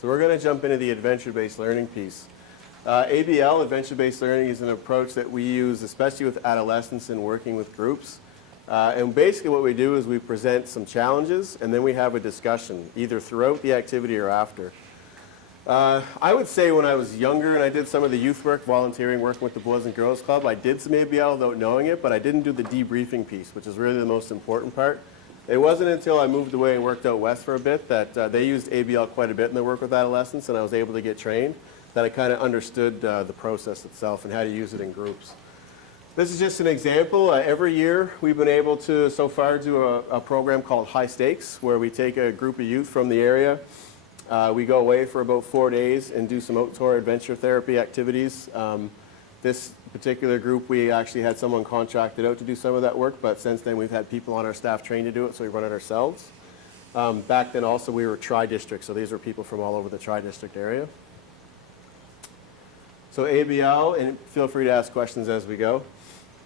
So we're going to jump into the adventure-based learning piece. ABL, adventure-based learning, is an approach that we use especially with adolescents and working with groups. And basically what we do is we present some challenges and then we have a discussion, either throughout the activity or after. I would say when I was younger and I did some of the youth work, volunteering, working with the Boys and Girls Club, I did some ABL without knowing it, but I didn't do the debriefing piece, which is really the most important part. It wasn't until I moved away and worked out west for a bit that they used ABL quite a bit in their work with adolescents, and I was able to get trained, that I kind of understood the process itself and how to use it in groups. This is just an example. Every year we've been able to, so far, do a program called High Stakes, where we take a group of youth from the area. We go away for about 4 days and do some outdoor adventure therapy activities. This particular group, we actually had someone contracted out to do some of that work, but since then we've had people on our staff trained to do it, so we run it ourselves. Back then also we were tri-district, so these were people from all over the tri-district area. So ABL, and feel free to ask questions as we go.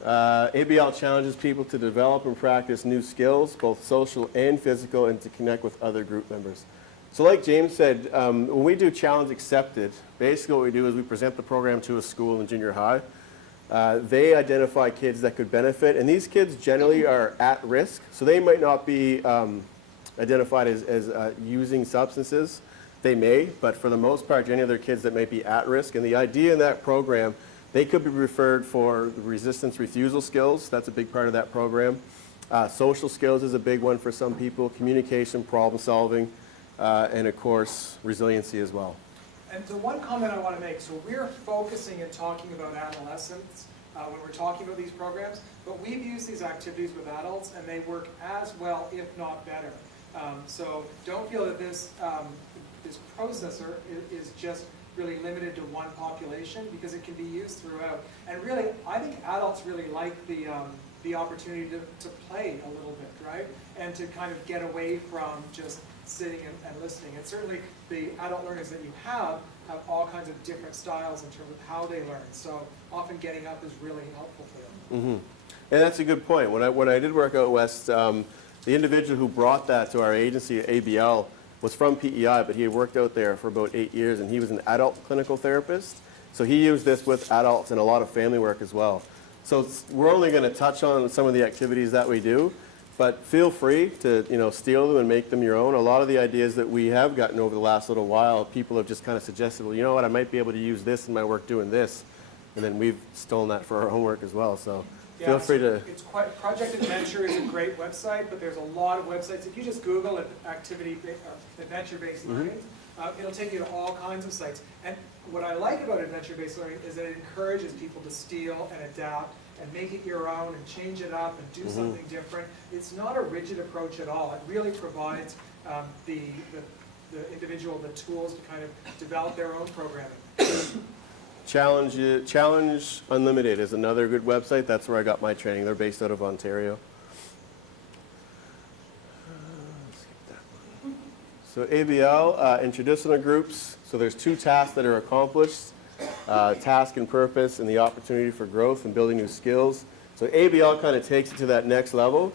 ABL challenges people to develop and practice new skills, both social and physical, and to connect with other group members. So like James said, when we do Challenge Accepted, basically what we do is we present the program to a school in junior high. They identify kids that could benefit, and these kids generally are at risk, so they might not be identified as using substances. They may, but for the most part, generally they're kids that might be at risk, and the idea in that program, they could be referred for resistance refusal skills. That's a big part of that program. Social skills is a big one for some people, communication, problem solving, and of course, resiliency as well. And the one comment I want to make, so we're focusing and talking about adolescents when we're talking about these programs, but we've used these activities with adults and they work as well, if not better. So don't feel that this processor is just really limited to one population, because it can be used throughout. And really, I think adults really like the opportunity to play a little bit, right? And to kind of get away from just sitting and listening. And certainly the adult learners that you have all kinds of different styles in terms of how they learn. So often getting up is really helpful for them. Mm-hmm. And that's a good point. When I did work out west, the individual who brought that to our agency at ABL was from PEI, but he had worked out there for about 8 years, and he was an adult clinical therapist. So he used this with adults and a lot of family work as well. So we're only going to touch on some of the activities that we do, but feel free to steal them and make them your own. A lot of the ideas that we have gotten over the last little while, people have just kind of suggested, well, you know what, I might be able to use this in my work doing this, and then we've stolen that for our own work as well. So yeah, feel free to. It's quite, Project Adventure is a great website, but there's a lot of websites. If you just Google adventure-based learning, it'll take you to all kinds of sites. And what I like about adventure-based learning is that it encourages people to steal and adapt and make it your own and change it up and do something different. It's not a rigid approach at all. It really provides the individual the tools to kind of develop their own programming. Challenge Unlimited is another good website. That's where I got my training. They're based out of Ontario. So ABL, in traditional groups, so there's 2 tasks that are accomplished, task and purpose, and the opportunity for growth and building new skills. So ABL kind of takes it to that next level,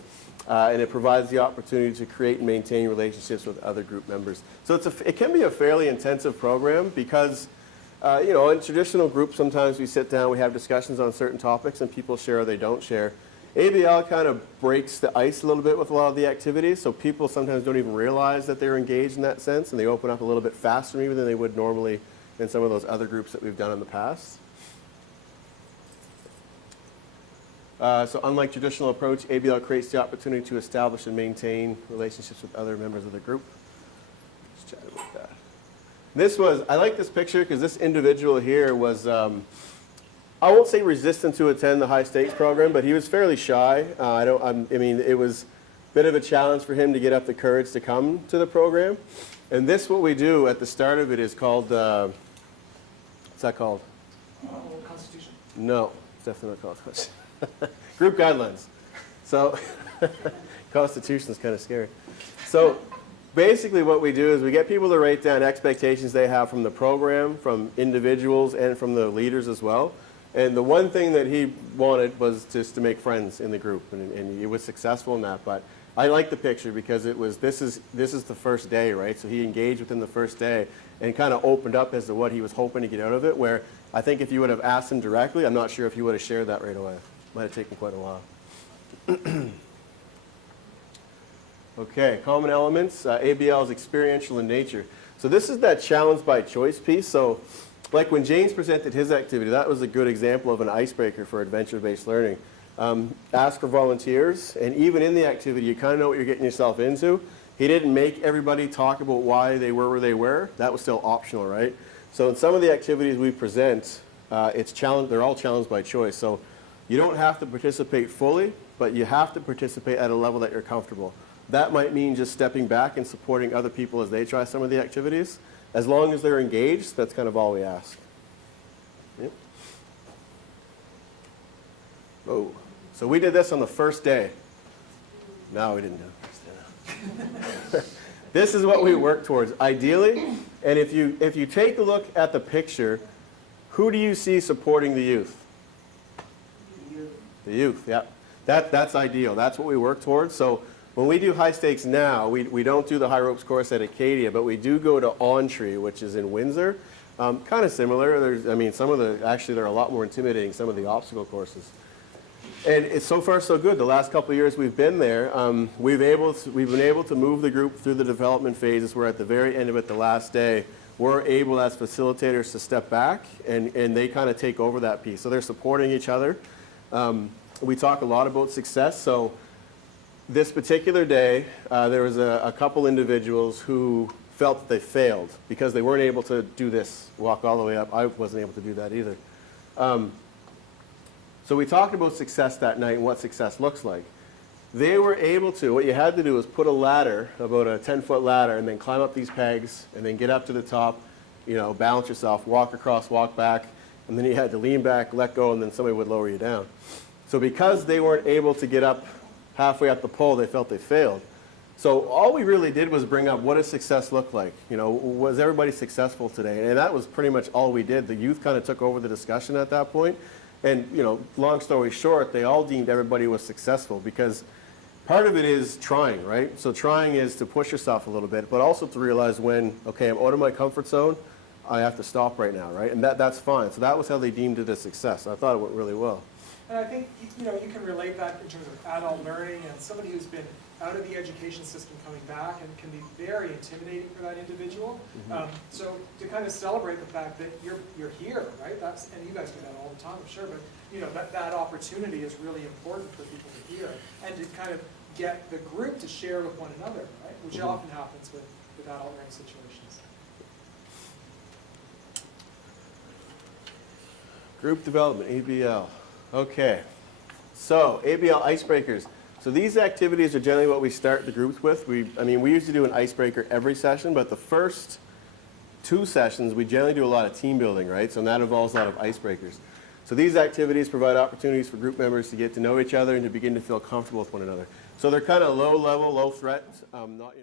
and it provides the opportunity to create and maintain relationships with other group members. So it can be a fairly intensive program because in traditional groups, sometimes we sit down, we have discussions on certain topics, and people share or they don't share. ABL kind of breaks the ice a little bit with a lot of the activities, so people sometimes don't even realize that they're engaged in that sense, and they open up a little bit faster maybe than they would normally in some of those other groups that we've done in the past. So unlike traditional approach, ABL creates the opportunity to establish and maintain relationships with other members of the group. Let's chat about that. I like this picture because this individual here was, I won't say resistant to attend the high stakes program, but he was fairly shy. It was a bit of a challenge for him to get up the courage to come to the program. And this, what we do at the start of it, is called, what's that called? Constitution. No, it's definitely not called Constitution. Group guidelines. So, Constitution is kind of scary. So, basically what we do is we get people to write down expectations they have from the program, from individuals, and from the leaders as well. And the one thing that he wanted was just to make friends in the group, and he was successful in that. But I like the picture because this is the first day, right? So he engaged within the first day and kind of opened up as to what he was hoping to get out of it, where I think if you would have asked him directly, I'm not sure if he would have shared that right away. Might have taken quite a while. Okay, common elements. ABL is experiential in nature. So this is that challenge by choice piece. So like when James presented his activity, that was a good example of an icebreaker for adventure-based learning. Ask for volunteers, and even in the activity, you kind of know what you're getting yourself into. He didn't make everybody talk about why they were where they were. That was still optional, right? So in some of the activities we present, they're all challenged by choice. So you don't have to participate fully, but you have to participate at a level that you're comfortable. That might mean just stepping back and supporting other people as they try some of the activities. As long as they're engaged, that's kind of all we ask. Yep. Oh, so we did this on the first day. No, we didn't do it. This is what we work towards, ideally. And if you take a look at the picture, who do you see supporting the youth? The youth, yeah. That's ideal. That's what we work towards. So when we do high stakes now, we don't do the high ropes course at Acadia, but we do go to On Tree, which is in Windsor. Kind of similar. Actually, they're a lot more intimidating, some of the obstacle courses. And it's so far so good. The last couple of years we've been there, we've been able to move the group through the development phases. We're at the very end of it, the last day. We're able as facilitators to step back, and they kind of take over that piece. So they're supporting each other. We talk a lot about success. So this particular day, there was a couple individuals who felt that they failed because they weren't able to do this, walk all the way up. I wasn't able to do that either. So we talked about success that night and what success looks like. They were able to, what you had to do was put a ladder, about a 10-foot ladder, and then climb up these pegs, and then get up to the top, balance yourself, walk across, walk back, and then you had to lean back, let go, and then somebody would lower you down. So because they weren't able to get up halfway up the pole, they felt they failed. So all we really did was bring up what does success look like? Was everybody successful today? And that was pretty much all we did. The youth kind of took over the discussion at that point. And, long story short, they all deemed everybody was successful because part of it is trying, right? So trying is to push yourself a little bit, but also to realize when, okay, I'm out of my comfort zone, I have to stop right now, right? And that's fine. So that was how they deemed it a success. I thought it went really well. And I think, you can relate that in terms of adult learning and somebody who's been out of the education system coming back, and can be very intimidating for that individual. Mm-hmm. So to kind of celebrate the fact that you're here, right? And you guys do that all the time, I'm sure, but that opportunity is really important for people to hear, and to kind of get the group to share with one another, right? Which mm-hmm. often happens with adult learning situations. Group development, ABL. Okay, so ABL icebreakers. So these activities are generally what we start the groups with. We usually do an icebreaker every session, but the first 2 sessions, we generally do a lot of team building, right? So that involves a lot of icebreakers. So these activities provide opportunities for group members to get to know each other and to begin to feel comfortable with one another. So they're kind of low level, low threat, not,